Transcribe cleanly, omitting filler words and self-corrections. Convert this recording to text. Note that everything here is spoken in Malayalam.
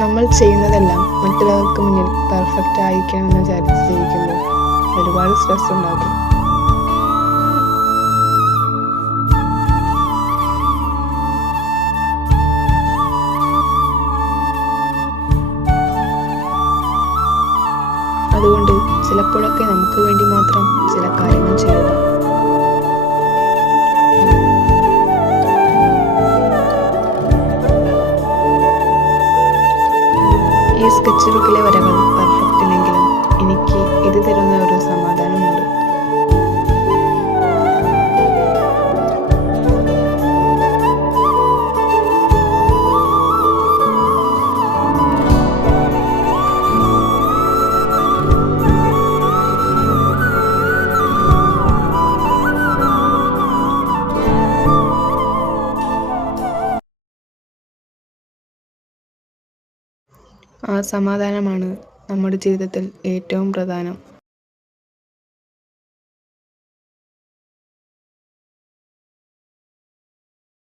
നമ്മൾ ചെയ്യുന്നതെല്ലാം മറ്റുള്ളവർക്ക് മുന്നിൽ പെർഫെക്റ്റ് ആയിരിക്കണമെന്ന് വിചാരിച്ച് ജീവിക്കുമ്പോൾ ഒരുപാട് സ്ട്രെസ് ഉണ്ടാകും. അതുകൊണ്ട് ചിലപ്പോഴൊക്കെ നമുക്ക് വേണ്ടി മാത്രം ചില കാര്യങ്ങൾ ചെയ്യുക. ഈ സ്കെച്ച് ബുക്കിലെ വരകൾ പെർഫെക്റ്റ് ഇല്ലെങ്കിലും എനിക്ക് ഇത് തരുന്ന ഒരു സമാധാനമുണ്ട്. ആ സമാധാനമാണ് നമ്മുടെ ജീവിതത്തിൽ ഏറ്റവും പ്രധാനം.